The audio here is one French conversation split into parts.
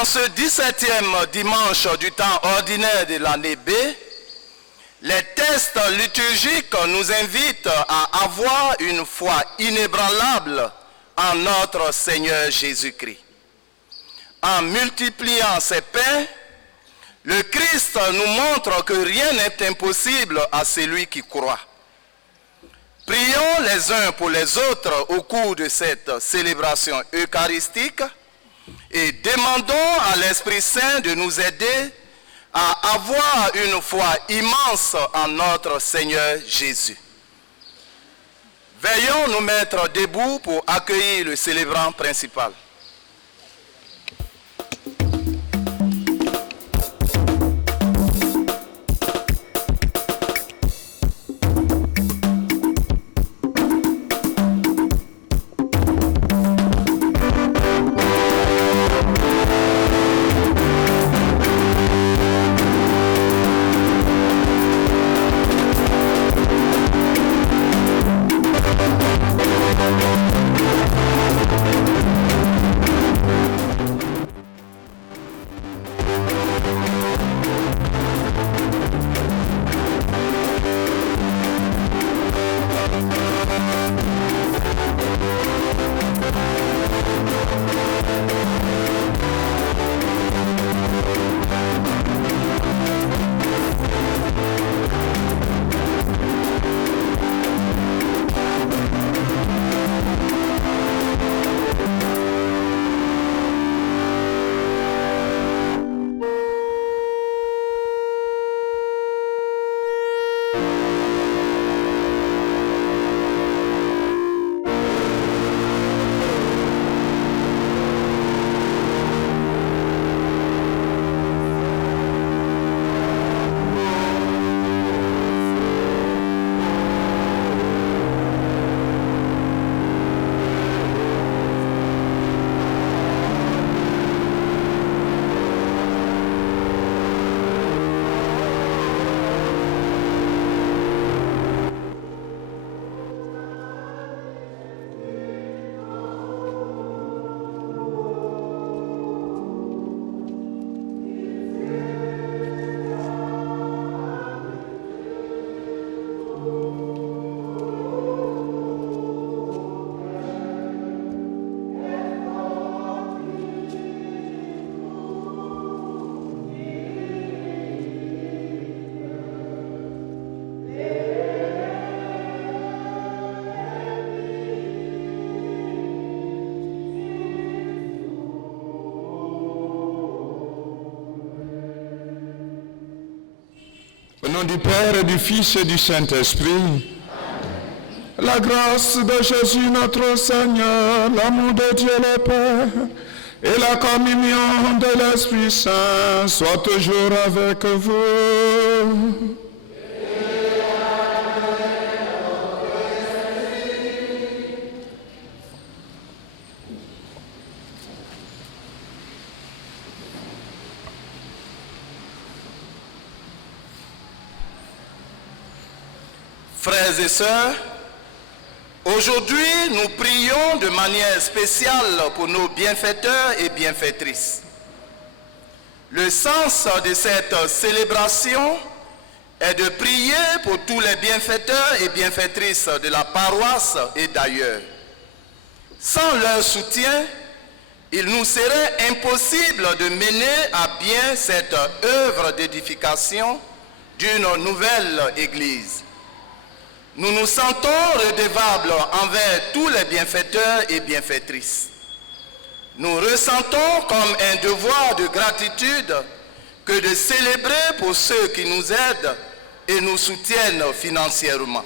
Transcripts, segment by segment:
En ce 17e dimanche du temps ordinaire de l'année B, les textes liturgiques nous invitent à avoir une foi inébranlable en notre Seigneur Jésus-Christ. En multipliant ses pains, le Christ nous montre que rien n'est impossible à celui qui croit. Prions les uns pour les autres au cours de cette célébration eucharistique et demandons à l'Esprit Saint de nous aider à avoir une foi immense en notre Seigneur Jésus. Veillons nous mettre debout pour accueillir le célébrant principal. Au nom du Père et du Fils et du Saint-Esprit, la grâce de Jésus notre Seigneur, l'amour de Dieu le Père et la communion de l'Esprit Saint soient toujours avec vous. Frères et sœurs, aujourd'hui nous prions de manière spéciale pour nos bienfaiteurs et bienfaitrices. Le sens de cette célébration est de prier pour tous les bienfaiteurs et bienfaitrices de la paroisse et d'ailleurs. Sans leur soutien, il nous serait impossible de mener à bien cette œuvre d'édification d'une nouvelle Église. Nous nous sentons redevables envers tous les bienfaiteurs et bienfaitrices. Nous ressentons comme un devoir de gratitude que de célébrer pour ceux qui nous aident et nous soutiennent financièrement.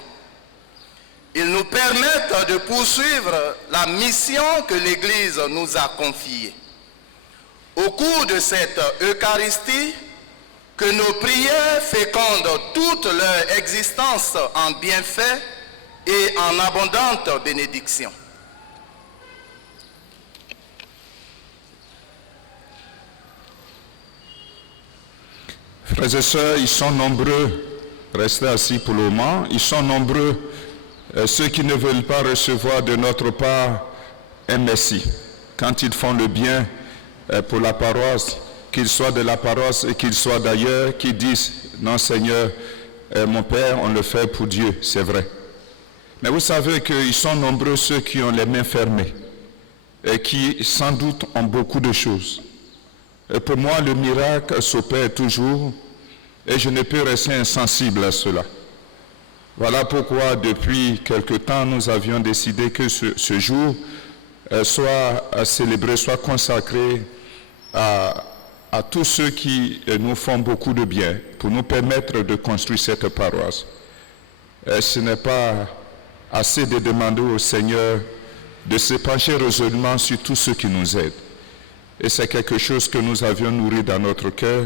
Ils nous permettent de poursuivre la mission que l'Église nous a confiée. Au cours de cette Eucharistie, que nos prières fécondent toute leur existence en bienfaits et en abondante bénédiction. Frères et sœurs, ils sont nombreux, restez assis pour le moment, ils sont nombreux ceux qui ne veulent pas recevoir de notre part un merci. Quand ils font le bien, pour la paroisse, qu'ils soient de la paroisse et qu'ils soient d'ailleurs, qui disent, non Seigneur, mon Père, on le fait pour Dieu, c'est vrai. Mais vous savez qu'ils sont nombreux ceux qui ont les mains fermées et qui sans doute ont beaucoup de choses. Et pour moi, le miracle s'opère toujours et je ne peux rester insensible à cela. Voilà pourquoi depuis quelque temps, nous avions décidé que ce jour soit célébré, soit consacré à tous ceux qui nous font beaucoup de bien pour nous permettre de construire cette paroisse. Ce n'est pas assez de demander au Seigneur de se pencher résolument sur tous ceux qui nous aident. Et c'est quelque chose que nous avions nourri dans notre cœur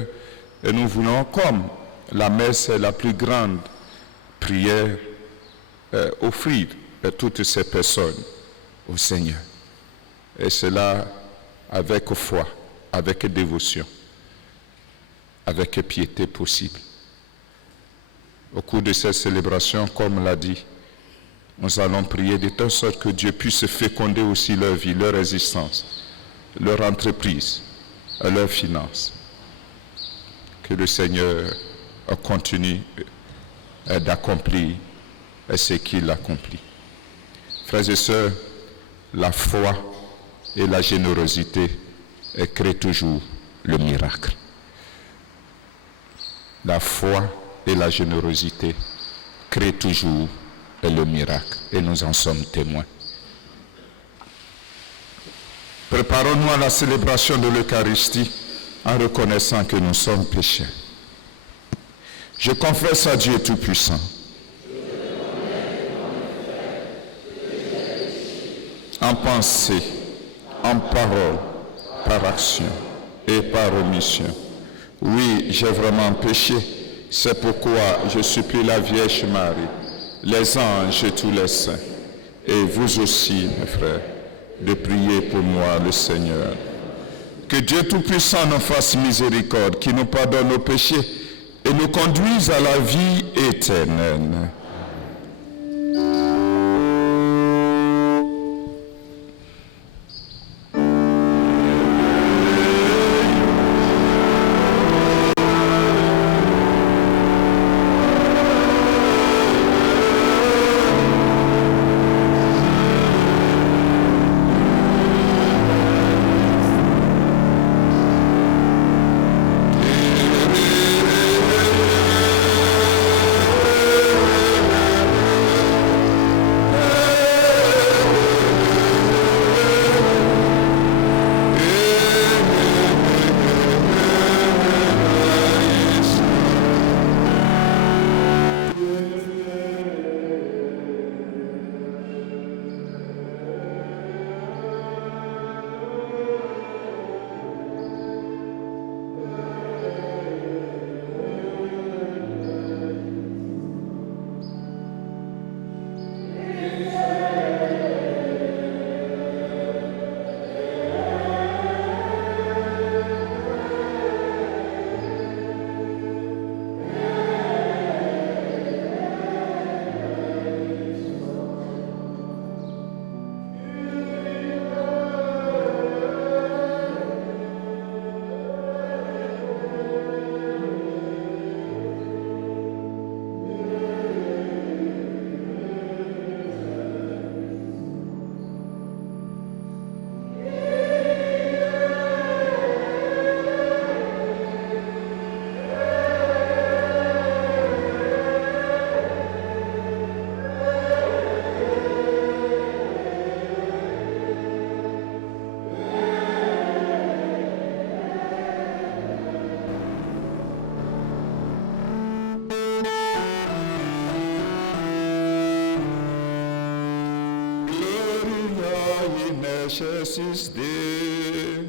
et nous voulons, comme la messe est la plus grande prière, offrir à toutes ces personnes au Seigneur. Et cela avec foi, avec dévotion, avec piété possible. Au cours de cette célébration, comme l'a dit, nous allons prier de telle sorte que Dieu puisse féconder aussi leur vie, leur existence, leur entreprise, leurs finances. Que le Seigneur continue d'accomplir ce qu'il accomplit. Frères et sœurs, la foi et la générosité créent toujours le miracle. La foi et la générosité créent toujours le miracle et nous en sommes témoins. Préparons-nous à la célébration de l'Eucharistie en reconnaissant que nous sommes pécheurs. Je confesse à Dieu Tout-Puissant, en pensée, en parole, par action et par omission. Oui, j'ai vraiment péché. C'est pourquoi je supplie la Vierge Marie, les anges et tous les saints, et vous aussi, mes frères, de prier pour moi, le Seigneur. Que Dieu Tout-Puissant nous fasse miséricorde, qui nous pardonne nos péchés et nous conduise à la vie éternelle. Jesus Deo.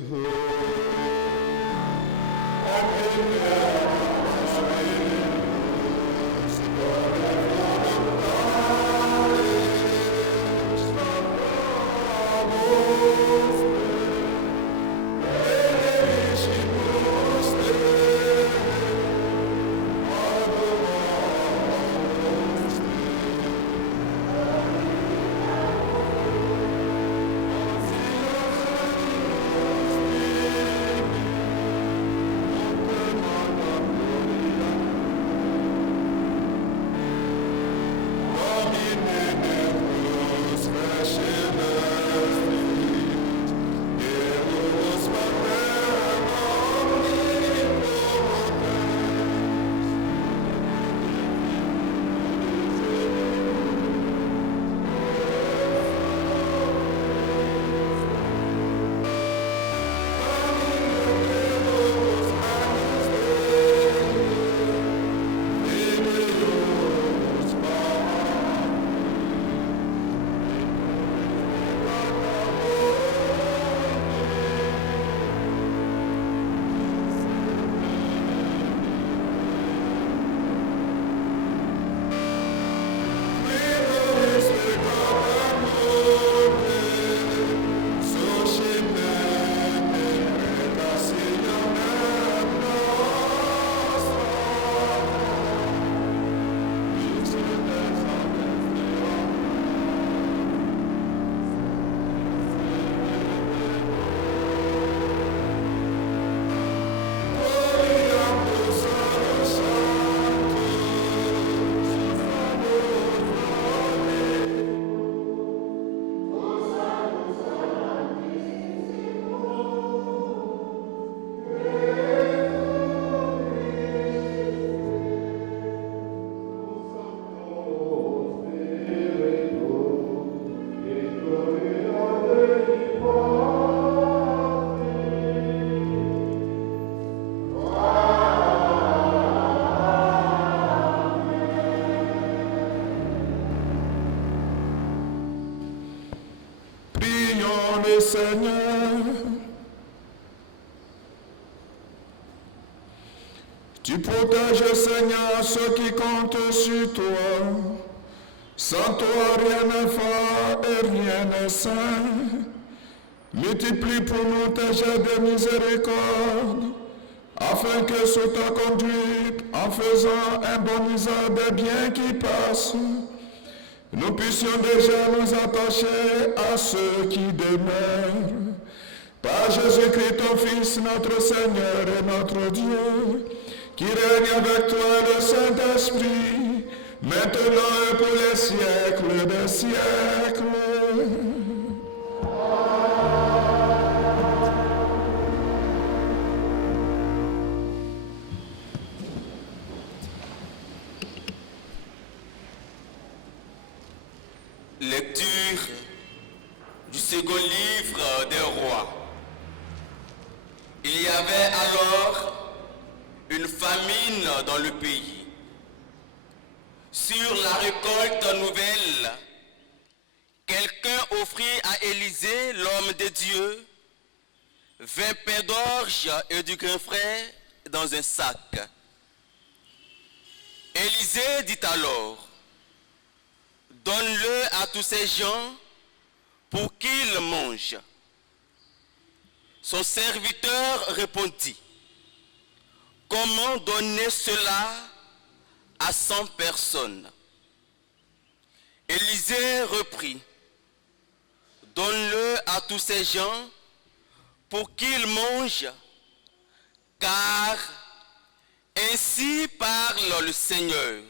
le Seigneur. Tu protèges, Seigneur, ceux qui comptent sur toi. Sans toi, rien n'est fort et rien n'est sain. Multiplie pour nous tes jets de miséricorde, afin que sous ta conduite, en faisant un bon usage des biens qui passent, nous puissions déjà nous attacher à ceux qui demeurent. Par Jésus-Christ, ton Fils, notre Seigneur et notre Dieu, qui règne avec toi le Saint-Esprit, maintenant et pour les siècles des siècles. Lecture du second livre des rois. Il y avait alors une famine dans le pays. Sur la récolte nouvelle, quelqu'un offrit à Élisée, l'homme de Dieu, 20 pains d'orge et du grain frais dans un sac. Élisée dit alors: donne-le à tous ces gens pour qu'ils mangent. Son serviteur répondit: comment donner cela à 100 personnes? Élisée reprit: donne-le à tous ces gens pour qu'ils mangent, car ainsi parle le Seigneur.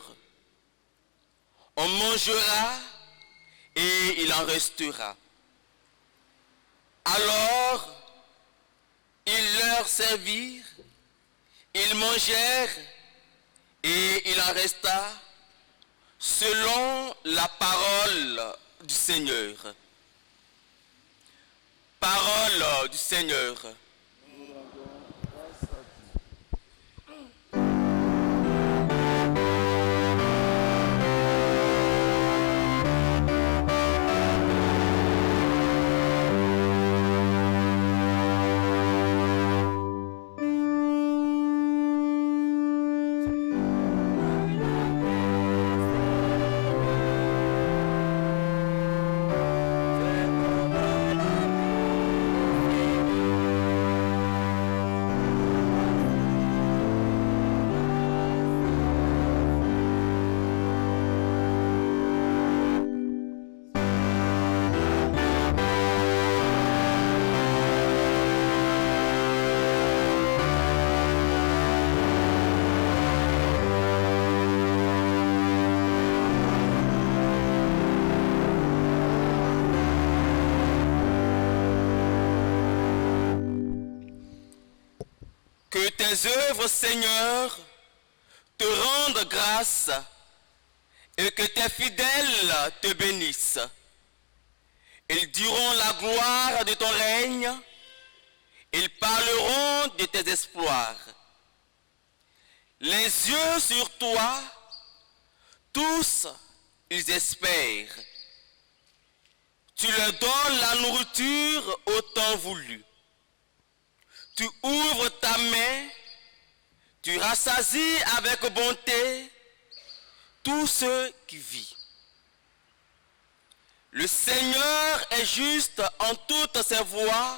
On mangera et il en restera. Alors, ils leur servirent, ils mangèrent et il en resta selon la parole du Seigneur. Parole du Seigneur. Que tes œuvres, Seigneur, te rendent grâce et que tes fidèles te bénissent. Ils diront la gloire de ton règne, ils parleront de tes exploits. Les yeux sur toi, tous ils espèrent. Tu leur donnes la nourriture au temps voulu. Tu ouvres ta main, tu rassasies avec bonté tous ceux qui vivent. Le Seigneur est juste en toutes ses voies,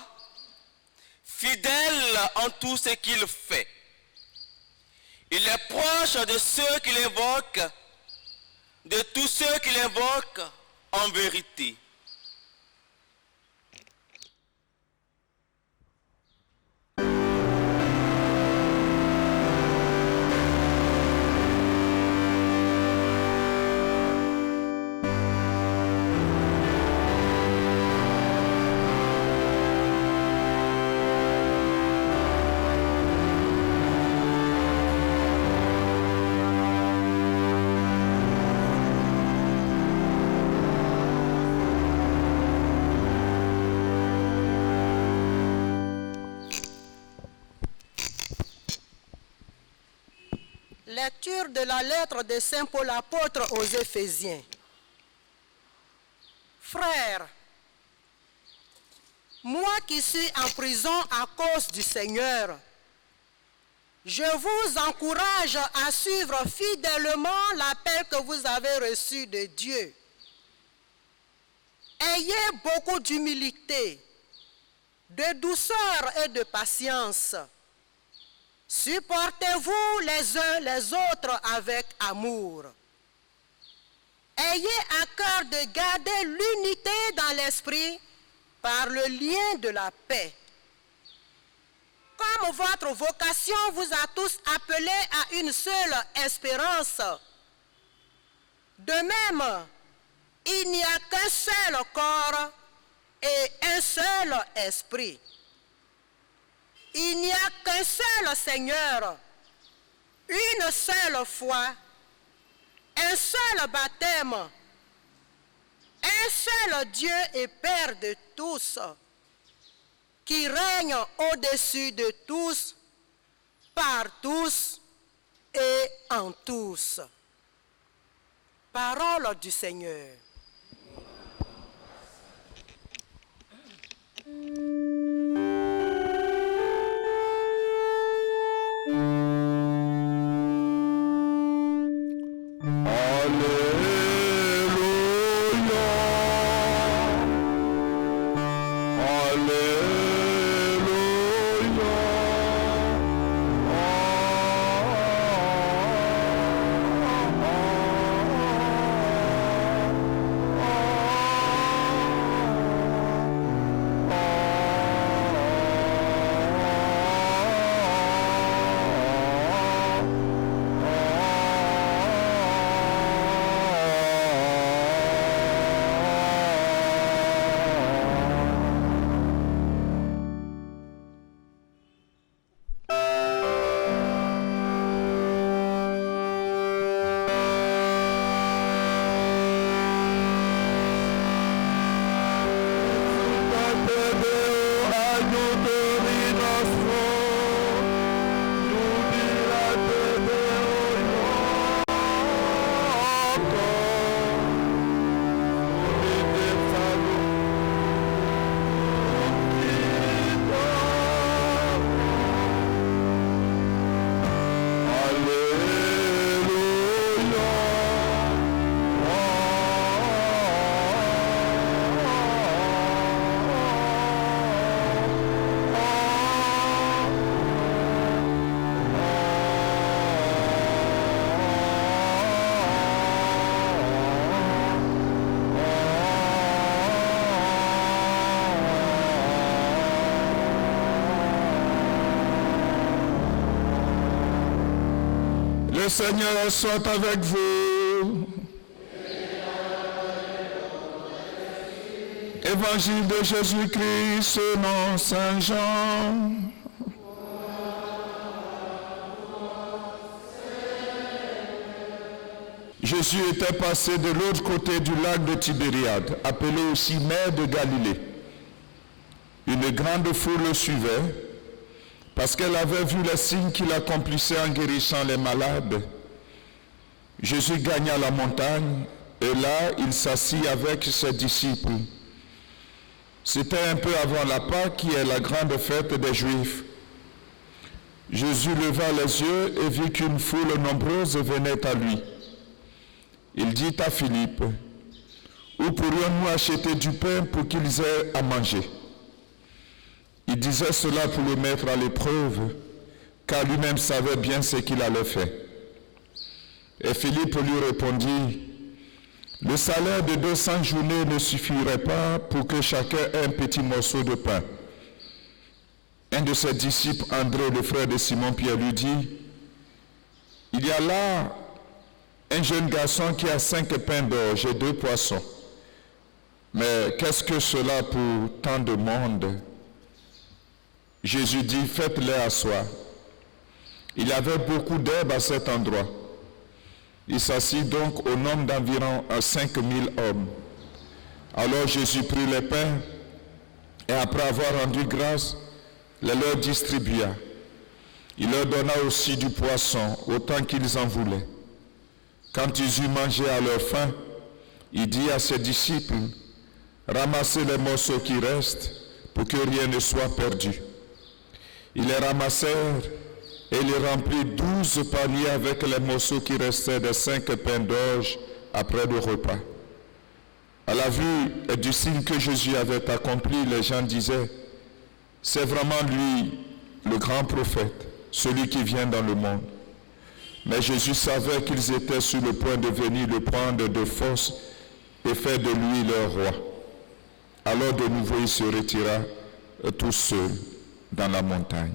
fidèle en tout ce qu'il fait. Il est proche de ceux qui l'invoquent, de tous ceux qui l'invoquent en vérité. Lecture de la lettre de Saint Paul apôtre aux Éphésiens. Frères, moi qui suis en prison à cause du Seigneur, je vous encourage à suivre fidèlement l'appel que vous avez reçu de Dieu. Ayez beaucoup d'humilité, de douceur et de patience. Supportez-vous les uns les autres avec amour. Ayez à cœur de garder l'unité dans l'esprit par le lien de la paix. Comme votre vocation vous a tous appelés à une seule espérance, de même, il n'y a qu'un seul corps et un seul esprit. Il n'y a qu'un seul Seigneur, une seule foi, un seul baptême, un seul Dieu et Père de tous, qui règne au-dessus de tous, par tous et en tous. Parole du Seigneur. Le Seigneur soit avec vous. Évangile de Jésus-Christ selon Saint Jean. Jésus était passé de l'autre côté du lac de Tibériade, appelé aussi mer de Galilée. Une grande foule le suivait, parce qu'elle avait vu les signes qu'il accomplissait en guérissant les malades. Jésus gagna la montagne, et là, il s'assit avec ses disciples. C'était un peu avant la Pâque, qui est la grande fête des Juifs. Jésus leva les yeux et vit qu'une foule nombreuse venait à lui. Il dit à Philippe, « Où pourrions-nous acheter du pain pour qu'ils aient à manger ?» Il disait cela pour le mettre à l'épreuve, car lui-même savait bien ce qu'il allait faire. Et Philippe lui répondit, « Le salaire de 200 journées ne suffirait pas pour que chacun ait un petit morceau de pain. » Un de ses disciples, André, le frère de Simon-Pierre, lui dit, « Il y a là un jeune garçon qui a 5 pains d'orge et 2 poissons. Mais qu'est-ce que cela pour tant de monde ?» Jésus dit, « Faites-les asseoir. » Il y avait beaucoup d'herbe à cet endroit. Il s'assit donc au nombre d'environ 5000 hommes. Alors Jésus prit les pains et après avoir rendu grâce, les leur distribua. Il leur donna aussi du poisson, autant qu'ils en voulaient. Quand ils eurent mangé à leur faim, il dit à ses disciples, « Ramassez les morceaux qui restent, pour que rien ne soit perdu. Ils les ramassèrent et ils remplirent 12 paniers avec les morceaux qui restaient des 5 pains d'orge après le repas. À la vue du signe que Jésus avait accompli, les gens disaient, c'est vraiment lui, le grand prophète, celui qui vient dans le monde. Mais Jésus savait qu'ils étaient sur le point de venir le prendre de force et faire de lui leur roi. Alors de nouveau il se retira tout seul dans la montagne.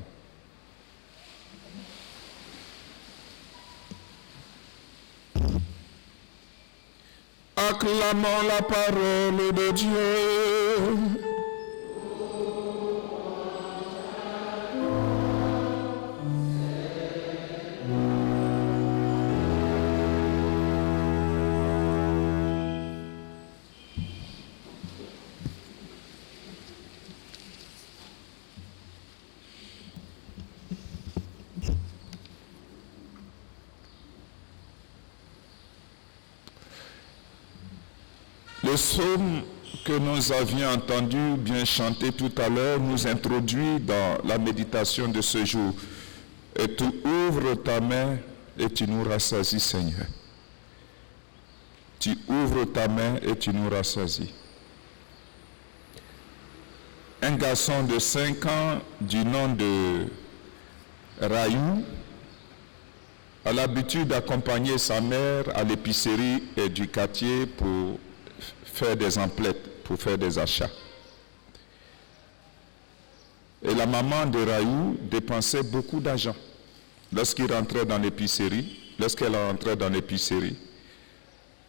Acclamons la parole de Dieu. Le psaume que nous avions entendu bien chanter tout à l'heure nous introduit dans la méditation de ce jour. Et tu ouvres ta main et tu nous rassasies, Seigneur. Tu ouvres ta main et tu nous rassasies. Un garçon de 5 ans du nom de Rayou a l'habitude d'accompagner sa mère à l'épicerie du quartier pour faire des emplettes, pour faire des achats. Et la maman de Raïou dépensait beaucoup d'argent lorsqu'elle rentrait dans l'épicerie,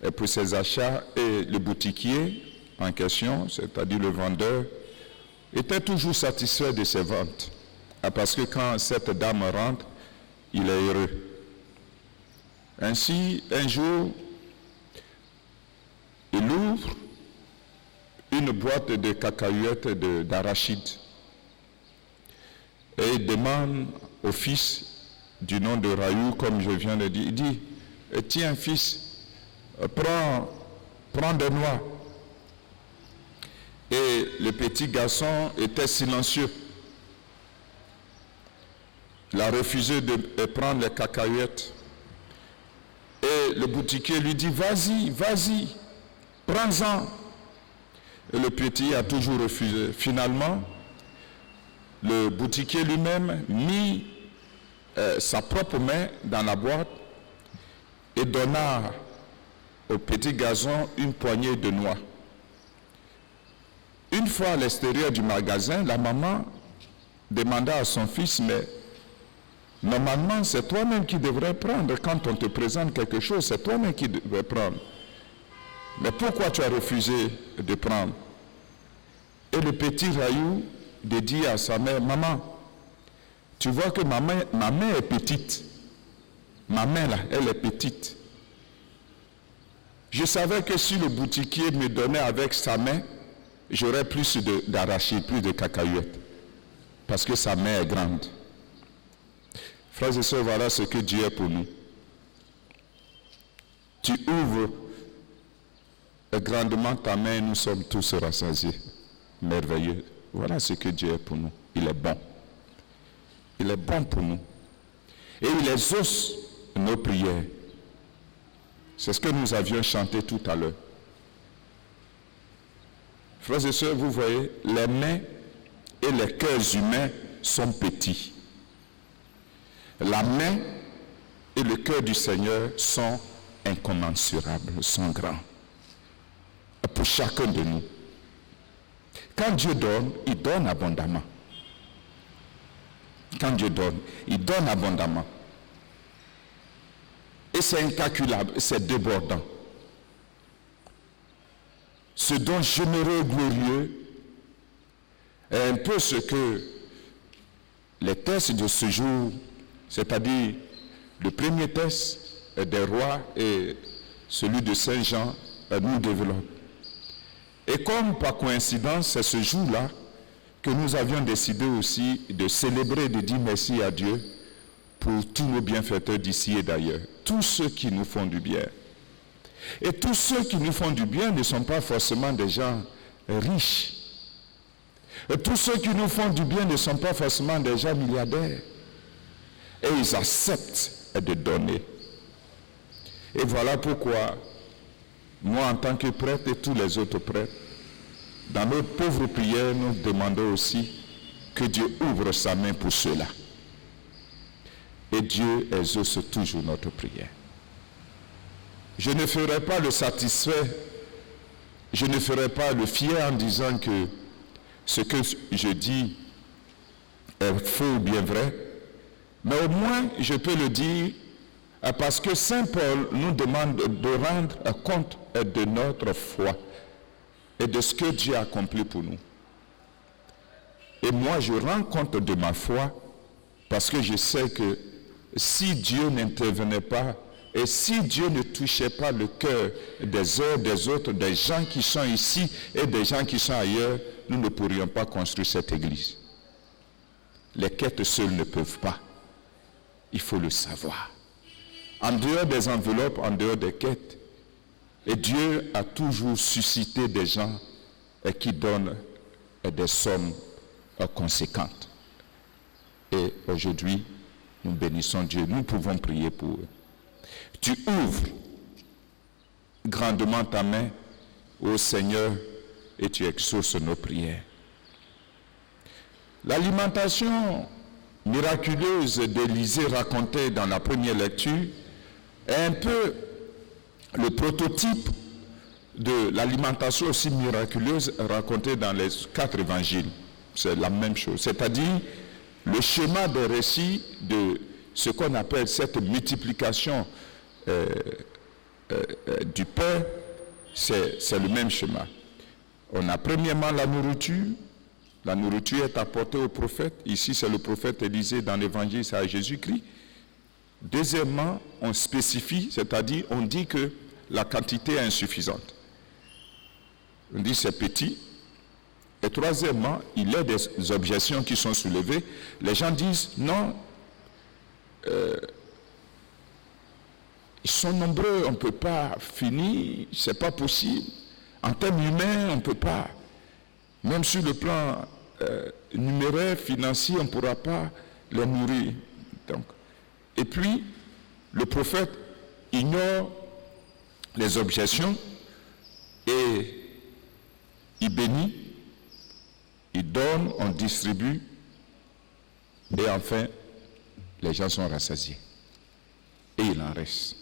et pour ses achats, et le boutiquier en question, c'est-à-dire le vendeur, était toujours satisfait de ses ventes. Parce que quand cette dame rentre, il est heureux. Ainsi, un jour, il ouvre une boîte de cacahuètes d'arachide et il demande au fils du nom de Raïou, comme je viens de dire, il dit, tiens fils, prends des noix. Et le petit garçon était silencieux. Il a refusé de prendre les cacahuètes. Et le boutiquier lui dit, vas-y, prends-en. Et le petit a toujours refusé. Finalement, le boutiquier lui-même mit sa propre main dans la boîte et donna au petit garçon une poignée de noix. Une fois à l'extérieur du magasin, la maman demanda à son fils, mais normalement c'est toi-même qui devrais prendre. Quand on te présente quelque chose, c'est toi-même qui devrais prendre. Mais pourquoi tu as refusé de prendre? Et le petit Raïou dit à sa mère, maman, tu vois que ma main est petite. Ma main là, elle est petite. Je savais que si le boutiquier me donnait avec sa main, j'aurais plus d'arachides, plus de cacahuètes. Parce que sa main est grande. Frères et sœurs, voilà ce que Dieu est pour nous. Tu ouvres grandement ta main et nous sommes tous rassasiés. Merveilleux. Voilà ce que Dieu est pour nous. Il est bon. Il est bon pour nous. Et il exauce nos prières. C'est ce que nous avions chanté tout à l'heure. Frères et sœurs, vous voyez, les mains et les cœurs humains sont petits. La main et le cœur du Seigneur sont incommensurables, sont grands. Pour chacun de nous. Quand Dieu donne, il donne abondamment. Quand Dieu donne, il donne abondamment. Et c'est incalculable, c'est débordant. Ce don généreux, glorieux, est un peu ce que les textes de ce jour, c'est-à-dire le premier texte des rois et celui de Saint Jean, nous développent. Et comme par coïncidence, c'est ce jour-là que nous avions décidé aussi de célébrer, de dire merci à Dieu pour tous nos bienfaiteurs d'ici et d'ailleurs, tous ceux qui nous font du bien. Et tous ceux qui nous font du bien ne sont pas forcément des gens riches. Et tous ceux qui nous font du bien ne sont pas forcément des gens milliardaires. Et ils acceptent de donner. Et voilà pourquoi, moi en tant que prêtre et tous les autres prêtres, dans nos pauvres prières, nous demandons aussi que Dieu ouvre sa main pour cela. Et Dieu exauce toujours notre prière. Je ne ferai pas le satisfait, je ne ferai pas le fier en disant que ce que je dis est faux ou bien vrai, mais au moins je peux le dire parce que Saint Paul nous demande de rendre compte de notre foi et de ce que Dieu a accompli pour nous. Et moi je rends compte de ma foi parce que je sais que si Dieu n'intervenait pas et si Dieu ne touchait pas le cœur des uns, des autres, des gens qui sont ici et des gens qui sont ailleurs, nous ne pourrions pas construire cette église. Les quêtes seules ne peuvent pas. Il faut le savoir. En dehors des enveloppes, en dehors des quêtes, et Dieu a toujours suscité des gens qui donnent des sommes conséquentes. Et aujourd'hui, nous bénissons Dieu, nous pouvons prier pour eux. Tu ouvres grandement ta main au Seigneur et tu exauces nos prières. L'alimentation miraculeuse d'Élisée racontée dans la première lecture est un peu le prototype de l'alimentation aussi miraculeuse racontée dans les 4 évangiles. C'est la même chose, c'est-à-dire le schéma des récits de ce qu'on appelle cette multiplication du pain, c'est le même schéma. On a premièrement la nourriture est apportée au prophète, ici c'est le prophète Élisée, dans l'évangile c'est à Jésus-Christ. Deuxièmement, on spécifie, c'est-à-dire on dit que la quantité est insuffisante. On dit c'est petit. Et troisièmement, il y a des objections qui sont soulevées. Les gens disent non, ils sont nombreux, on ne peut pas finir, c'est pas possible. En termes humains, on ne peut pas. Même sur le plan numéraire, financier, on ne pourra pas les nourrir. Donc, et puis, le prophète ignore les objections et il bénit, il donne, on distribue et enfin, les gens sont rassasiés. Et il en reste.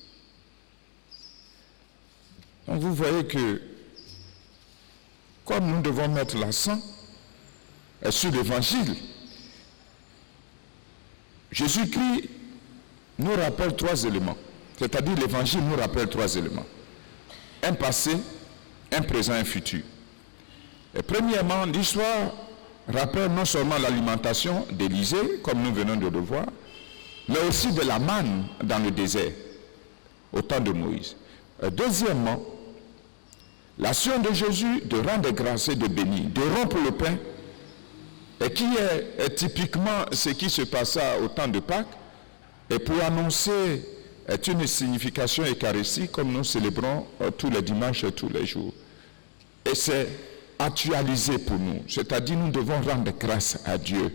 Donc vous voyez que comme nous devons mettre l'accent sur l'évangile, Jésus-Christ nous rappelle 3 éléments. C'est-à-dire l'évangile nous rappelle 3 éléments. Un passé, un présent et un futur. Et premièrement, l'histoire rappelle non seulement l'alimentation d'Élisée, comme nous venons de le voir, mais aussi de la manne dans le désert, au temps de Moïse. Et deuxièmement, l'action de Jésus de rendre grâce et de bénir, de rompre le pain, et qui est typiquement ce qui se passa au temps de Pâques, et pour annoncer est une signification eucharistique comme nous célébrons tous les dimanches et tous les jours. Et c'est actualisé pour nous, c'est-à-dire nous devons rendre grâce à Dieu,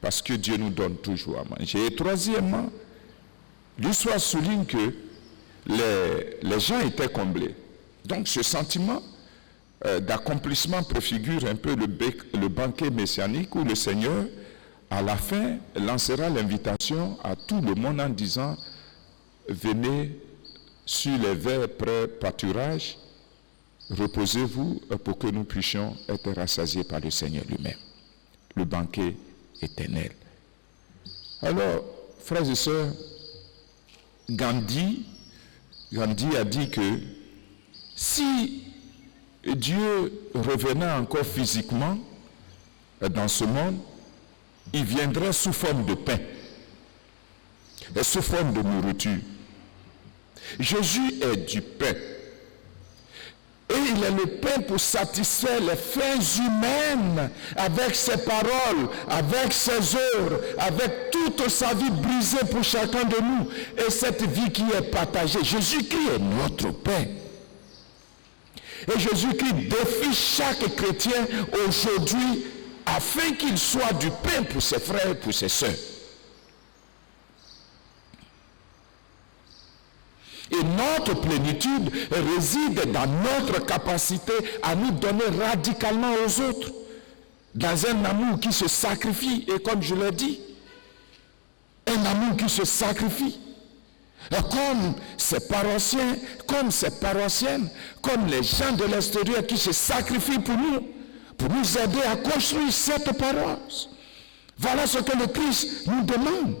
parce que Dieu nous donne toujours à manger. Et troisièmement, l'histoire souligne que les gens étaient comblés. Donc ce sentiment d'accomplissement préfigure un peu le banquet messianique où le Seigneur, à la fin, lancera l'invitation à tout le monde en disant « Venez sur les verts près pâturage, reposez-vous pour que nous puissions être rassasiés par le Seigneur lui-même. » Le banquet éternel. Alors, frères et sœurs, Gandhi a dit que si Dieu revenait encore physiquement dans ce monde, il viendrait sous forme de pain et sous forme de nourriture. Jésus est du pain. Et il est le pain pour satisfaire les fins humaines avec ses paroles, avec ses œuvres, avec toute sa vie brisée pour chacun de nous. Et cette vie qui est partagée. Jésus-Christ est notre pain. Et Jésus-Christ défie chaque chrétien aujourd'hui afin qu'il soit du pain pour ses frères et pour ses sœurs. Et notre plénitude réside dans notre capacité à nous donner radicalement aux autres, dans un amour qui se sacrifie, et comme je l'ai dit, un amour qui se sacrifie. Comme ces paroissiens, comme ces paroissiennes, comme les gens de l'extérieur qui se sacrifient pour nous aider à construire cette paroisse. Voilà ce que le Christ nous demande.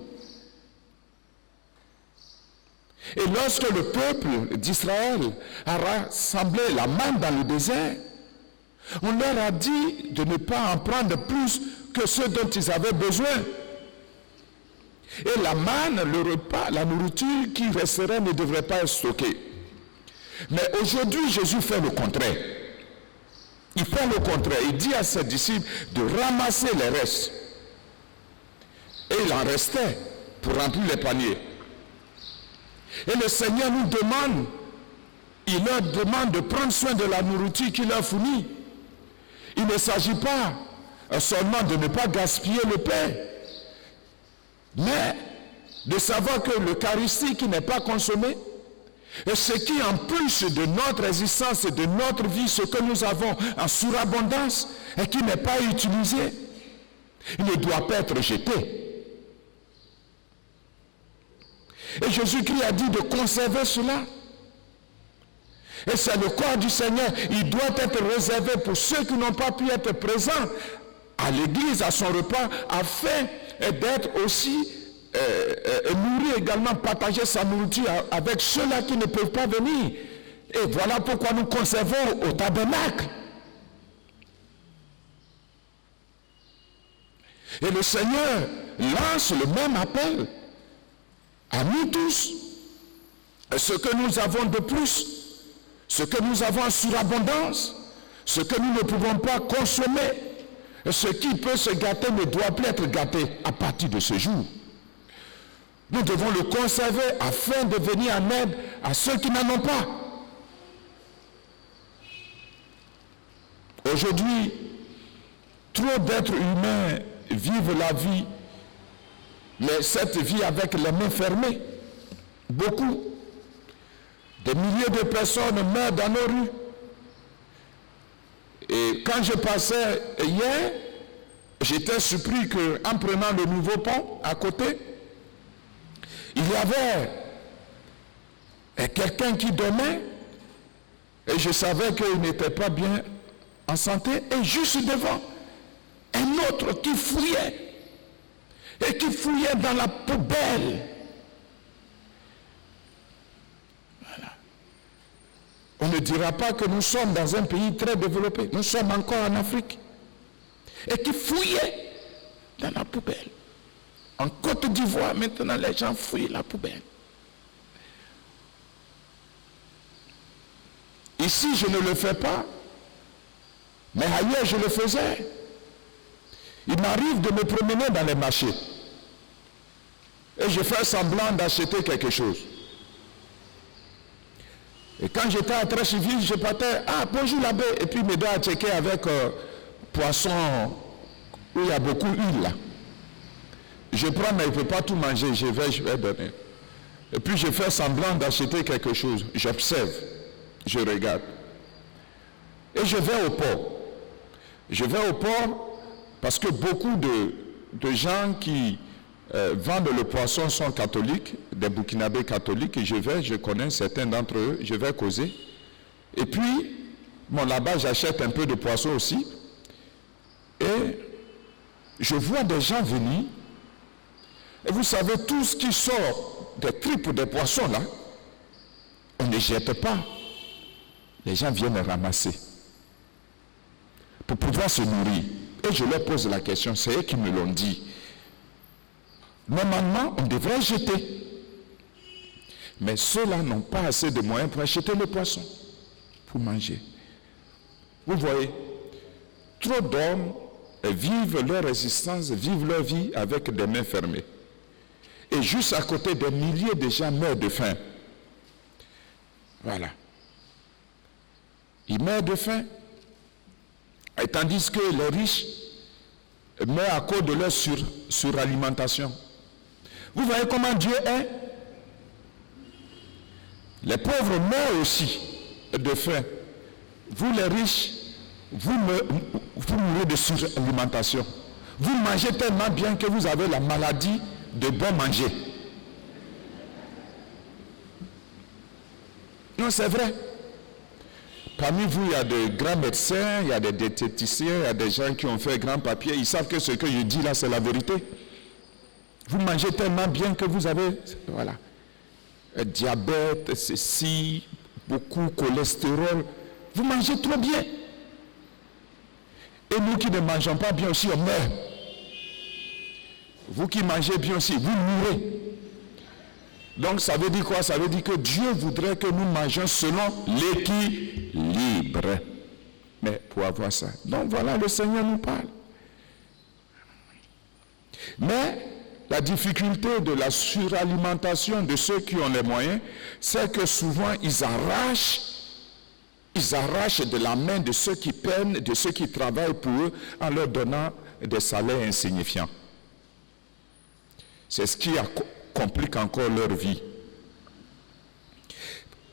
Et lorsque le peuple d'Israël a rassemblé la manne dans le désert, on leur a dit de ne pas en prendre plus que ce dont ils avaient besoin. Et la manne, le repas, la nourriture qui resterait ne devrait pas être stockée. Mais aujourd'hui, Jésus fait le contraire. Il fait le contraire. Il dit à ses disciples de ramasser les restes. Et il en restait pour remplir les paniers. Et le Seigneur nous demande, il leur demande de prendre soin de la nourriture qu'il leur fournit. Il ne s'agit pas seulement de ne pas gaspiller le pain, mais de savoir que l'Eucharistie qui n'est pas consommée, et ce qui en plus de notre existence et de notre vie, ce que nous avons en surabondance et qui n'est pas utilisé, il ne doit pas être jeté. Et Jésus-Christ a dit de conserver cela. Et c'est le corps du Seigneur. Il doit être réservé pour ceux qui n'ont pas pu être présents à l'église, à son repas, afin d'être aussi nourri également, partager sa nourriture avec ceux-là qui ne peuvent pas venir. Et voilà pourquoi nous conservons au tabernacle. Et le Seigneur lance le même appel à nous tous. Ce que nous avons de plus, ce que nous avons en surabondance, ce que nous ne pouvons pas consommer, ce qui peut se gâter ne doit plus être gâté à partir de ce jour. Nous devons le conserver afin de venir en aide à ceux qui n'en ont pas. Aujourd'hui, trop d'êtres humains vivent la vie, mais cette vie avec les mains fermées. Beaucoup. Des milliers de personnes meurent dans nos rues. Et quand je passais hier, j'étais surpris qu'en prenant le nouveau pont à côté, il y avait quelqu'un qui dormait et je savais qu'il n'était pas bien en santé, et juste devant, un autre qui fouillait et qui fouillait dans la poubelle. Voilà. On ne dira pas que nous sommes dans un pays très développé, nous sommes encore en Afrique, et qui fouillait dans la poubelle. En Côte d'Ivoire, maintenant, les gens fouillent la poubelle. Ici, je ne le fais pas, mais ailleurs, je le faisais. Il m'arrive de me promener dans les marchés et je fais semblant d'acheter quelque chose. Et quand j'étais à Trécheville, je partais, bonjour l'abbé, et puis m'aider à checker avec poisson où il y a beaucoup d'huile là. Je prends, mais il ne peut pas tout manger, je vais donner. Et puis je fais semblant d'acheter quelque chose. J'observe, je regarde. Et je vais au port. Je vais au port parce que beaucoup de gens qui vendent le poisson sont catholiques, des Burkinabés catholiques, et je connais certains d'entre eux, je vais causer. Et puis, là-bas, j'achète un peu de poisson aussi. Et je vois des gens venir. Et vous savez, tout ce qui sort des tripes des poissons là, on ne jette pas. Les gens viennent ramasser pour pouvoir se nourrir. Et je leur pose la question, c'est eux qui me l'ont dit. Normalement, on devrait jeter. Mais ceux-là n'ont pas assez de moyens pour acheter le poisson, pour manger. Vous voyez, trop d'hommes vivent leur existence, vivent leur vie avec des mains fermées. Et juste à côté, des milliers de gens meurent de faim. Voilà. Ils meurent de faim. Et tandis que les riches mais à cause de leur suralimentation. Vous voyez comment Dieu est? Les pauvres meurent aussi de faim. Vous les riches, vous mourrez de suralimentation. Vous mangez tellement bien que vous avez la maladie de bon manger. Non, c'est vrai. Parmi vous, il y a des grands médecins, il y a des diététiciens, il y a des gens qui ont fait grand papier. Ils savent que ce que je dis là, c'est la vérité. Vous mangez tellement bien que vous avez, voilà, diabète, ceci, beaucoup cholestérol. Vous mangez trop bien. Et nous qui ne mangeons pas bien aussi, on meurt. Vous qui mangez bien aussi, vous mourrez. Donc ça veut dire quoi? Ça veut dire que Dieu voudrait que nous mangions selon l'équilibre. Mais pour avoir ça. Donc voilà, le Seigneur nous parle. Mais la difficulté de la suralimentation de ceux qui ont les moyens, c'est que souvent ils arrachent de la main de ceux qui peinent, de ceux qui travaillent pour eux, en leur donnant des salaires insignifiants. C'est ce qui complique encore leur vie.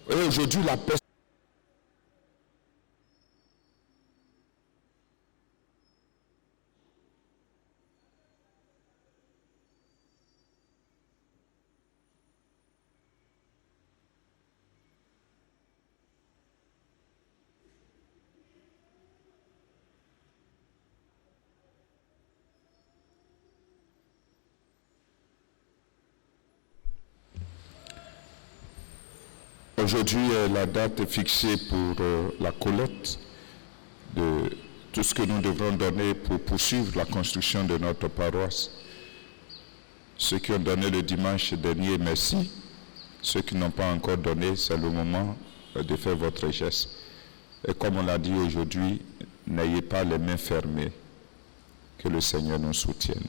Et aujourd'hui, la personne aujourd'hui, la date est fixée pour la collecte de tout ce que nous devrons donner pour poursuivre la construction de notre paroisse. Ceux qui ont donné le dimanche dernier, merci. Ceux qui n'ont pas encore donné, c'est le moment de faire votre geste. Et comme on l'a dit aujourd'hui, n'ayez pas les mains fermées. Que le Seigneur nous soutienne.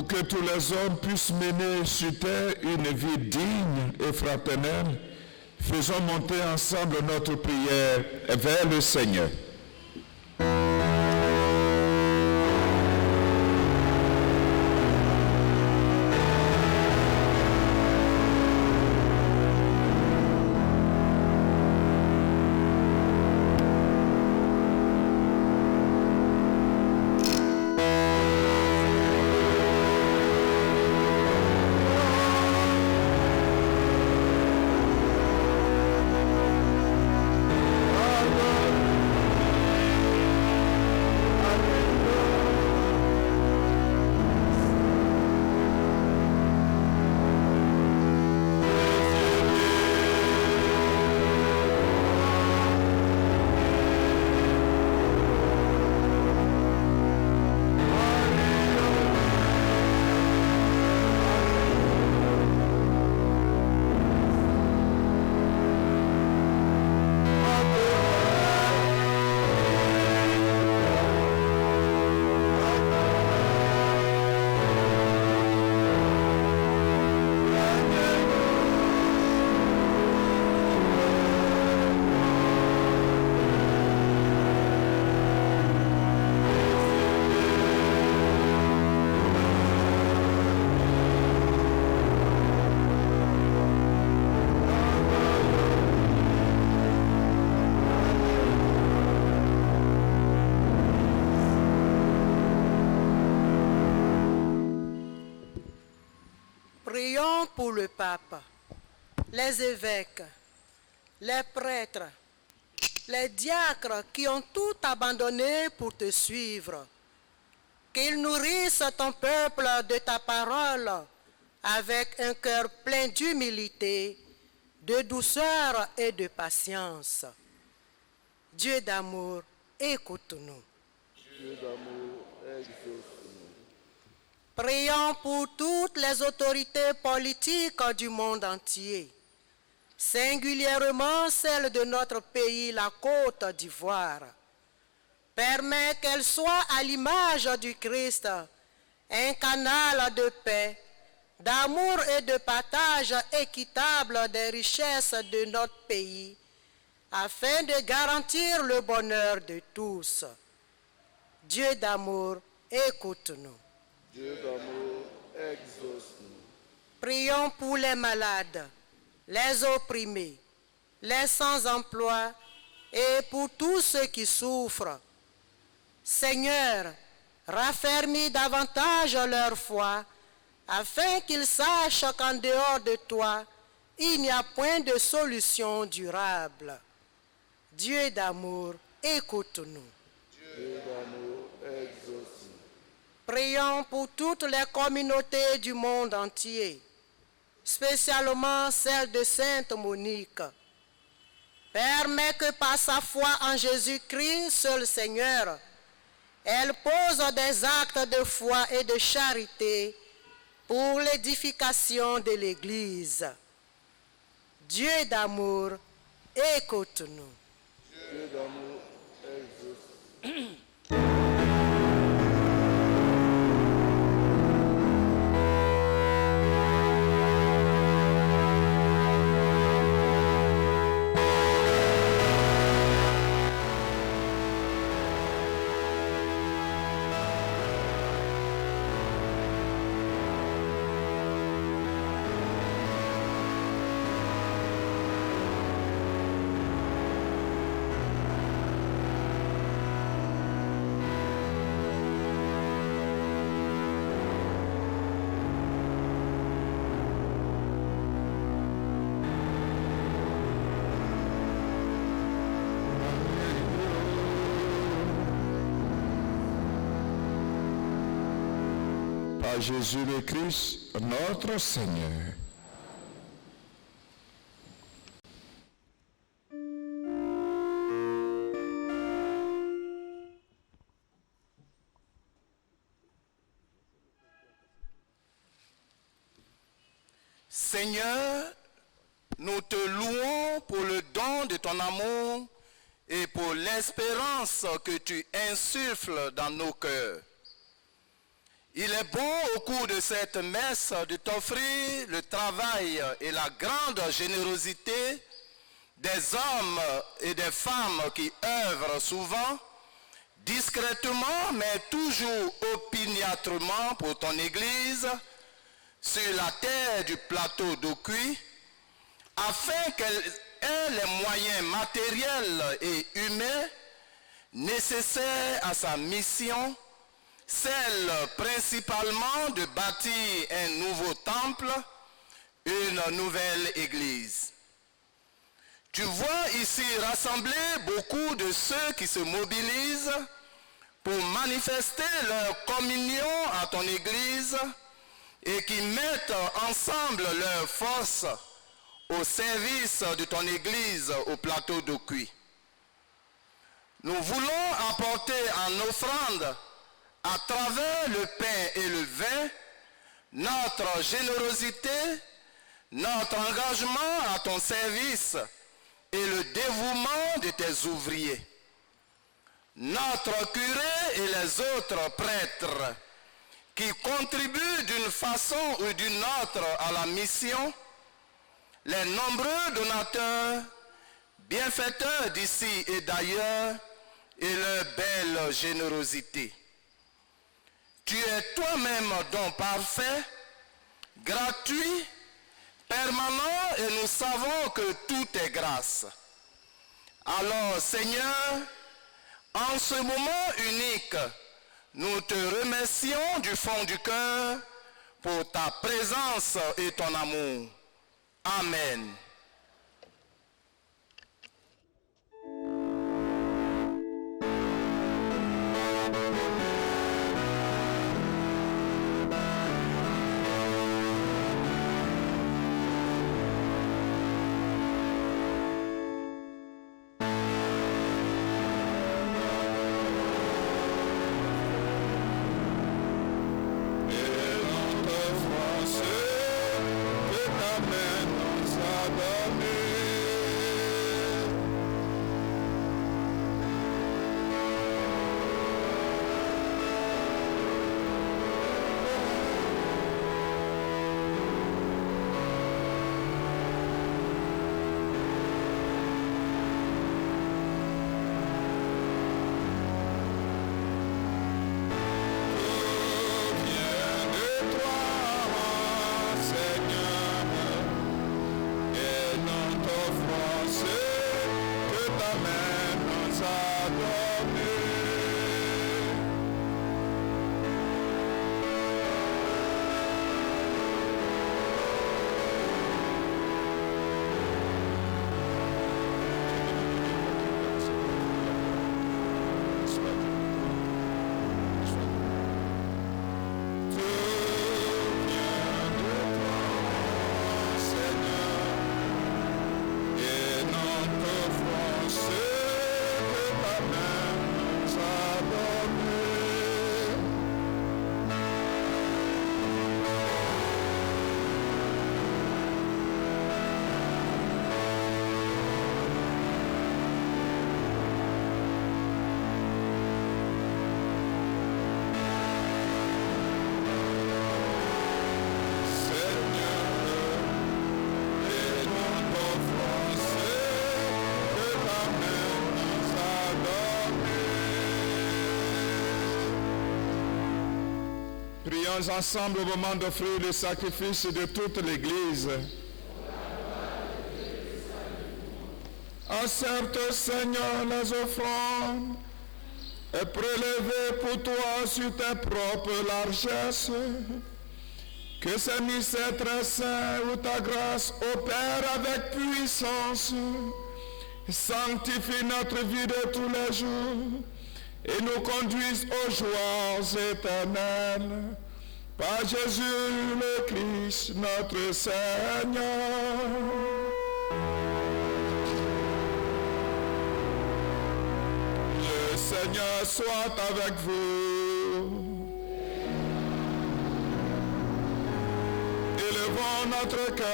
Pour que tous les hommes puissent mener sur terre une vie digne et fraternelle, faisons monter ensemble notre prière vers le Seigneur. Prions pour le pape, les évêques, les prêtres, les diacres qui ont tout abandonné pour te suivre. Qu'ils nourrissent ton peuple de ta parole avec un cœur plein d'humilité, de douceur et de patience. Dieu d'amour, écoute-nous. Dieu d'amour, exauce-nous. Prions pour toutes les autorités politiques du monde entier, singulièrement celles de notre pays, la Côte d'Ivoire. Permets qu'elles soient à l'image du Christ, un canal de paix, d'amour et de partage équitable des richesses de notre pays, afin de garantir le bonheur de tous. Dieu d'amour, écoute-nous. Dieu d'amour, exauce-nous. Prions pour les malades, les opprimés, les sans-emploi et pour tous ceux qui souffrent. Seigneur, raffermis davantage leur foi, afin qu'ils sachent qu'en dehors de toi, il n'y a point de solution durable. Dieu d'amour, écoute-nous. Dieu d'amour, exauce-nous. Prions pour toutes les communautés du monde entier, spécialement celle de Sainte Monique. Permets que par sa foi en Jésus-Christ, seul Seigneur, elle pose des actes de foi et de charité pour l'édification de l'Église. Dieu d'amour, écoute-nous. Dieu d'amour, exauce-nous. Par Jésus le Christ, notre Seigneur. Seigneur, nous te louons pour le don de ton amour et pour l'espérance que tu insuffles dans nos cœurs. Il est bon au cours de cette messe de t'offrir le travail et la grande générosité des hommes et des femmes qui œuvrent souvent, discrètement mais toujours opiniâtrement pour ton Église, sur la terre du plateau d'Okuy, afin qu'elle ait les moyens matériels et humains nécessaires à sa mission, celle principalement de bâtir un nouveau temple, une nouvelle église. Tu vois ici rassembler beaucoup de ceux qui se mobilisent pour manifester leur communion à ton église et qui mettent ensemble leurs forces au service de ton église au plateau d'Okuy. Nous voulons apporter en offrande à travers le pain et le vin, notre générosité, notre engagement à ton service et le dévouement de tes ouvriers. Notre curé et les autres prêtres qui contribuent d'une façon ou d'une autre à la mission, les nombreux donateurs, bienfaiteurs d'ici et d'ailleurs, et leur belle générosité. Tu es toi-même don parfait, gratuit, permanent, et nous savons que tout est grâce. Alors, Seigneur, en ce moment unique, nous te remercions du fond du cœur pour ta présence et ton amour. Amen. Prions ensemble au moment d'offrir le sacrifice de toute l'Église. Accepte, Seigneur, les offrandes et prélevez pour toi sur tes propres largesses. Que ces mystères très saints où ta grâce opère avec puissance, sanctifie notre vie de tous les jours et nous conduise aux joies éternelles. Par Jésus le Christ, notre Seigneur. Le Seigneur soit avec vous. Élevons notre cœur.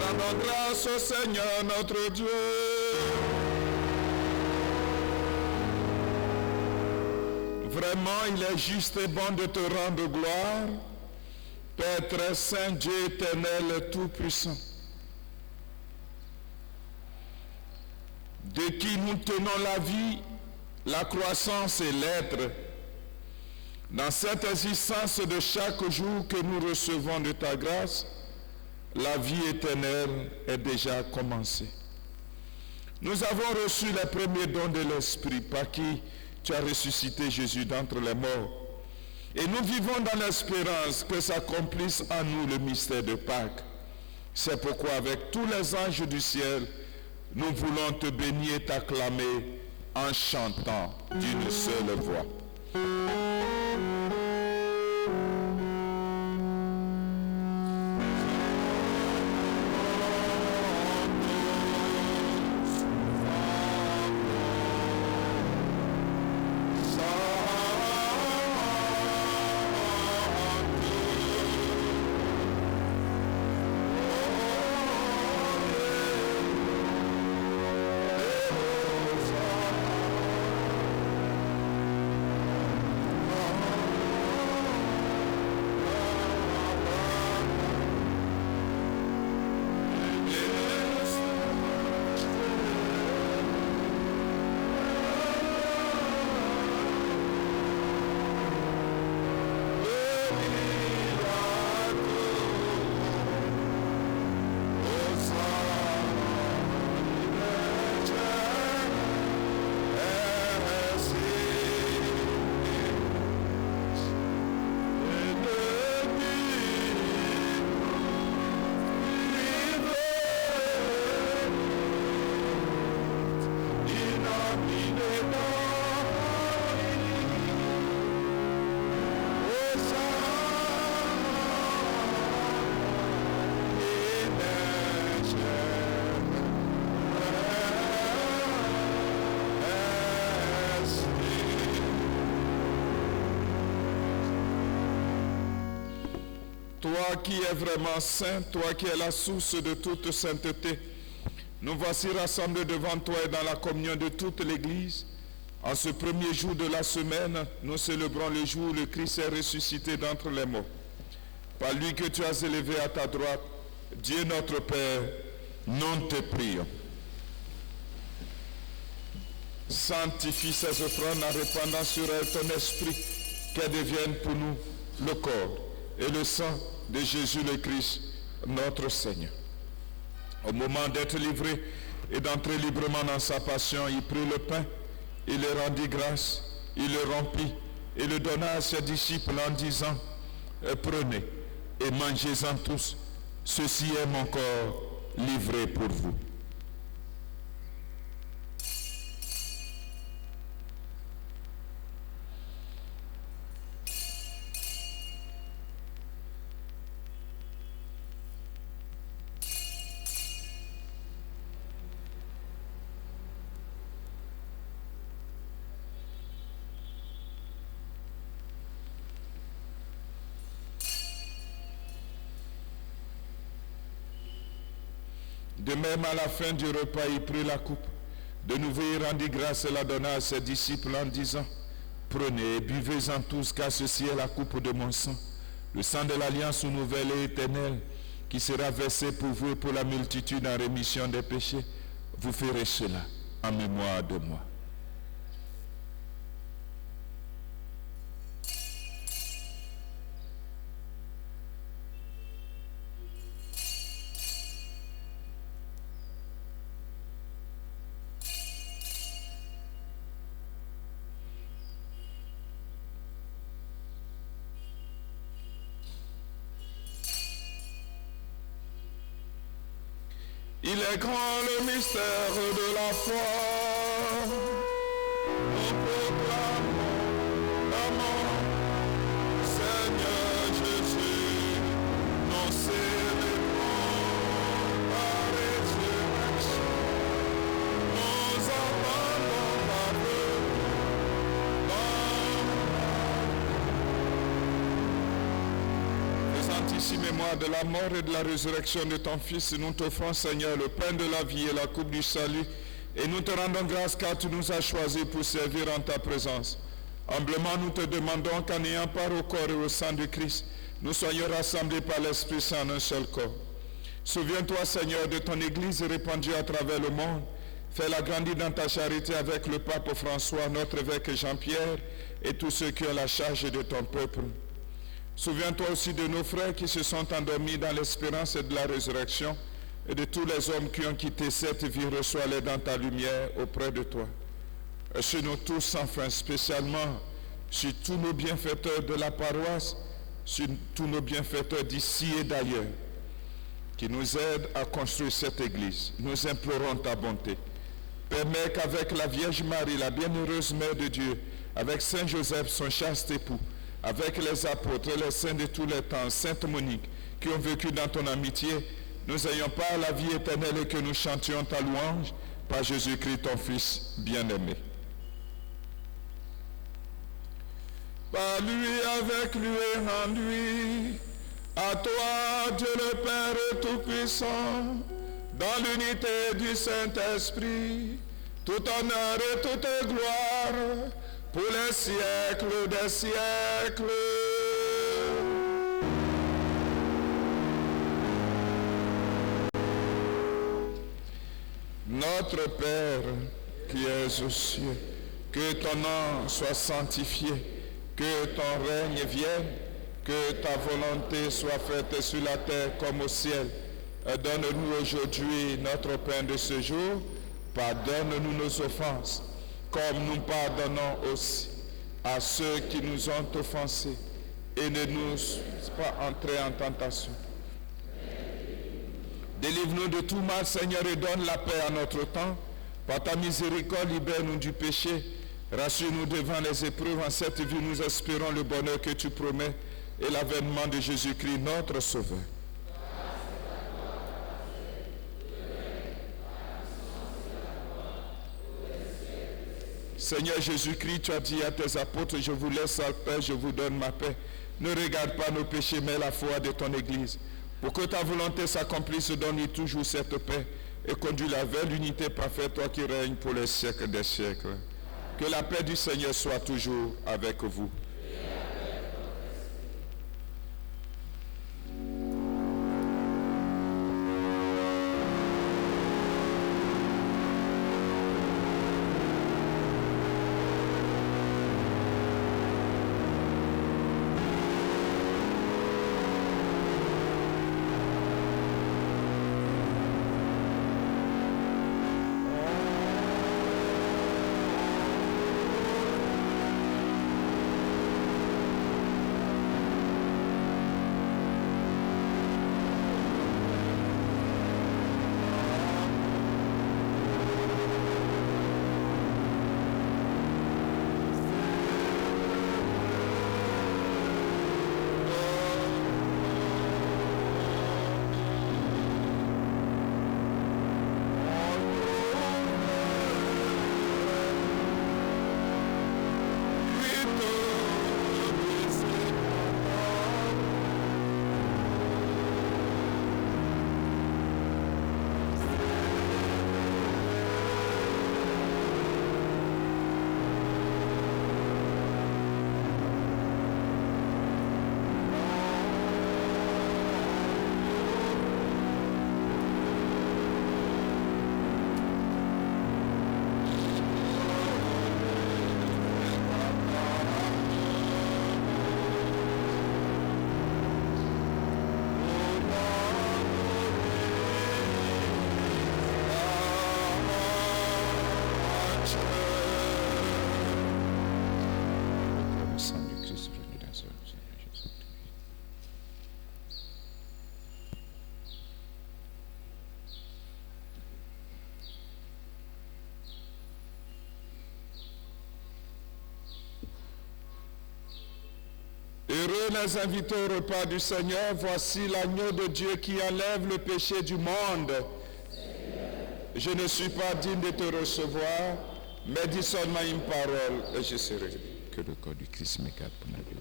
Rendons grâce au Seigneur notre Dieu. Vraiment, il est juste et bon de te rendre gloire, Père très saint, Dieu éternel et tout-puissant, de qui nous tenons la vie, la croissance et l'être. Dans cette existence de chaque jour que nous recevons de ta grâce, la vie éternelle est déjà commencée. Nous avons reçu les premiers dons de l'Esprit par qui tu as ressuscité Jésus d'entre les morts. Et nous vivons dans l'espérance que s'accomplisse en nous le mystère de Pâques. C'est pourquoi avec tous les anges du ciel, nous voulons te bénir et t'acclamer en chantant d'une seule voix. Toi qui es vraiment saint, toi qui es la source de toute sainteté, nous voici rassemblés devant toi et dans la communion de toute l'Église. En ce premier jour de la semaine, nous célébrons le jour où le Christ est ressuscité d'entre les morts. Par lui que tu as élevé à ta droite, Dieu notre Père, nous te prions. Sanctifie ces offrandes en répandant sur elles ton esprit, qu'elles deviennent pour nous le corps et le sang de Jésus le Christ, notre Seigneur. Au moment d'être livré et d'entrer librement dans sa passion, il prit le pain, il le rendit grâce, il le rompit et le donna à ses disciples en disant, prenez et mangez-en tous, ceci est mon corps livré pour vous. De même, à la fin du repas, il prit la coupe. De nouveau, il rendit grâce et la donna à ses disciples en disant, prenez et buvez-en tous, car ceci est la coupe de mon sang, le sang de l'alliance nouvelle et éternelle, qui sera versé pour vous et pour la multitude en rémission des péchés. Vous ferez cela en mémoire de moi. Il est grand le mystère de la foi. Nous proclamons la mort, Seigneur Jésus. Nous célébrons ta résurrection. Nous entendons ta faisant ici mémoire de la mort et de la résurrection de ton Fils, nous t'offrons, Seigneur, le pain de la vie et la coupe du salut, et nous te rendons grâce car tu nous as choisis pour servir en ta présence. Humblement, nous te demandons qu'en ayant part au corps et au sang de Christ, nous soyons rassemblés par l'Esprit Saint en un seul corps. Souviens-toi, Seigneur, de ton Église répandue à travers le monde. Fais-la grandir dans ta charité avec le pape François, notre évêque Jean-Pierre, et tous ceux qui ont la charge de ton peuple. Souviens-toi aussi de nos frères qui se sont endormis dans l'espérance de la résurrection et de tous les hommes qui ont quitté cette vie, reçois-les dans ta lumière auprès de toi. Et sur nous tous, enfin, spécialement sur tous nos bienfaiteurs de la paroisse, sur tous nos bienfaiteurs d'ici et d'ailleurs, qui nous aident à construire cette Église. Nous implorons ta bonté. Permets qu'avec la Vierge Marie, la bienheureuse Mère de Dieu, avec Saint Joseph, son chaste époux, avec les apôtres, les saints de tous les temps, Sainte Monique, qui ont vécu dans ton amitié, nous ayons part à la vie éternelle et que nous chantions ta louange par Jésus-Christ, ton Fils bien-aimé. Par lui, avec lui et en lui, à toi, Dieu le Père Tout-Puissant, dans l'unité du Saint-Esprit, tout honneur et toute gloire, pour les siècles des siècles. Notre Père qui es aux cieux, que ton nom soit sanctifié, que ton règne vienne, que ta volonté soit faite sur la terre comme au ciel. Donne-nous aujourd'hui notre pain de ce jour. Pardonne-nous nos offenses, comme nous pardonnons aussi à ceux qui nous ont offensés, et ne nous pas entrer en tentation. Délivre-nous de tout mal, Seigneur, et donne la paix à notre temps. Par ta miséricorde, libère-nous du péché, Rassure-nous devant les épreuves. En cette vie, nous espérons le bonheur que tu promets et l'avènement de Jésus-Christ, notre Sauveur. Seigneur Jésus-Christ, tu as dit à tes apôtres, je vous laisse la paix, je vous donne ma paix. Ne regarde pas nos péchés, mais la foi de ton Église. Pour que ta volonté s'accomplisse, donne-lui toujours cette paix et conduis-la vers l'unité parfaite, toi qui règnes pour les siècles des siècles. Que la paix du Seigneur soit toujours avec vous. Heureux les invités au repas du Seigneur, voici l'agneau de Dieu qui enlève le péché du monde. Je ne suis pas digne de te recevoir, mais dis seulement une parole et je serai. Que le corps du Christ me garde pour ma vie.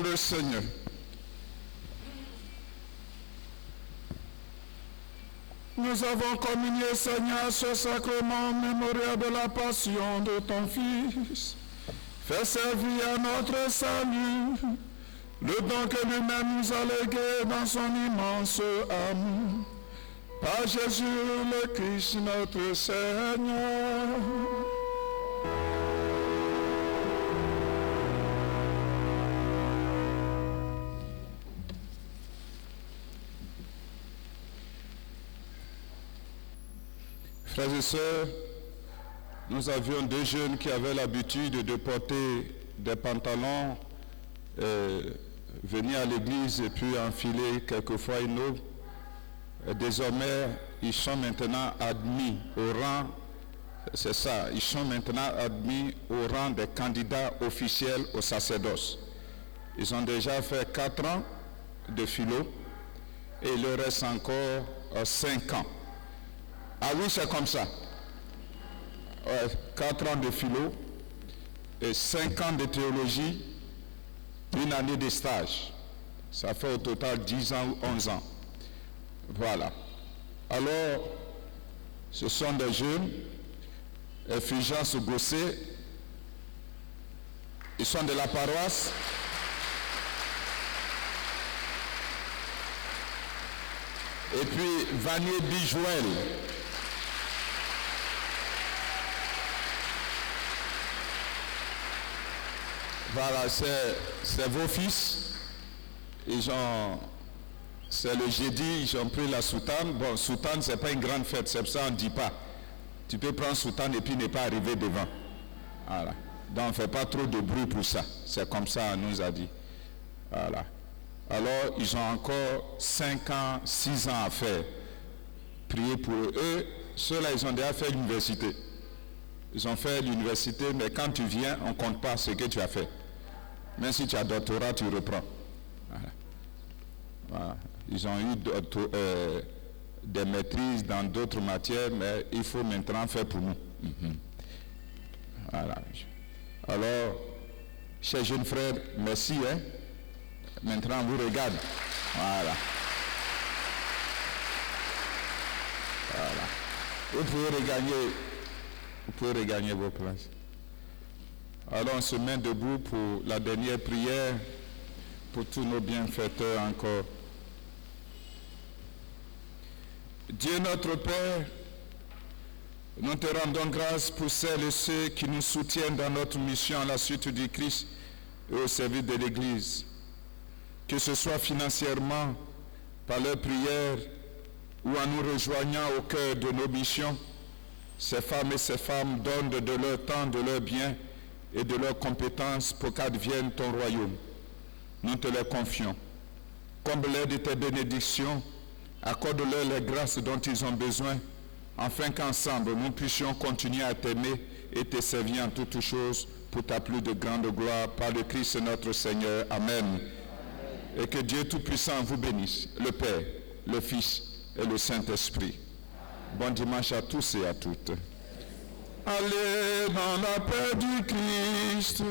Prions le Seigneur. Nous avons communié, Seigneur, ce sacrement mémorial de la passion de ton Fils. Fais servir à notre salut le don que lui-même nous a légué dans son immense amour. Par Jésus le Christ notre Seigneur. Frères et sœurs, nous avions deux jeunes qui avaient l'habitude de porter des pantalons, venir à l'église et puis enfiler quelquefois une autre. Désormais, ils sont maintenant admis au rang, c'est ça, ils sont maintenant admis au rang des candidats officiels au sacerdoce. Ils ont déjà fait 4 ans de philo et il leur reste encore 5 ans. Ah oui, c'est comme ça. 4 ans de philo et 5 ans de théologie, 1 année de stage. Ça fait au total 10 ans ou 11 ans. Voilà. Alors, ce sont des jeunes, Fulgence Gosset, ils sont de la paroisse. Et puis, Vanier Bijouel. Voilà, c'est vos fils. C'est le jeudi, ils ont pris la soutane. Bon, soutane, c'est pas une grande fête, c'est pour ça on ne dit pas. Tu peux prendre soutane et puis ne pas arriver devant. Voilà. Donc, on ne fait pas trop de bruit pour ça. C'est comme ça, on nous a dit. Voilà. Alors, ils ont encore 5 ans, 6 ans à faire. Priez pour eux. Ceux-là, ils ont déjà fait l'université. Ils ont fait l'université, mais quand tu viens, on ne compte pas ce que tu as fait. Même si tu as doctorat, tu reprends. Voilà. Voilà. Ils ont eu des maîtrises dans d'autres matières, mais il faut maintenant faire pour nous. Voilà. Alors, chers jeunes frères, merci. Maintenant, on vous regarde. Voilà. Voilà. Vous pouvez regagner vos places. Alors, on se met debout pour la dernière prière, pour tous nos bienfaiteurs encore. Dieu notre Père, nous te rendons grâce pour celles et ceux qui nous soutiennent dans notre mission à la suite du Christ et au service de l'Église. Que ce soit financièrement, par leurs prières ou en nous rejoignant au cœur de nos missions, ces femmes et ces femmes donnent de leur temps, de leurs biens et de leurs compétences pour qu'advienne ton royaume. Nous te les confions. Comble-les de tes bénédictions, accorde-leur les grâces dont ils ont besoin, afin qu'ensemble nous puissions continuer à t'aimer et te servir en toutes choses pour ta plus de grande gloire, par le Christ notre Seigneur. Amen. Et que Dieu Tout-Puissant vous bénisse, le Père, le Fils et le Saint-Esprit. Bon dimanche à tous et à toutes. Allez dans la paix du Christ.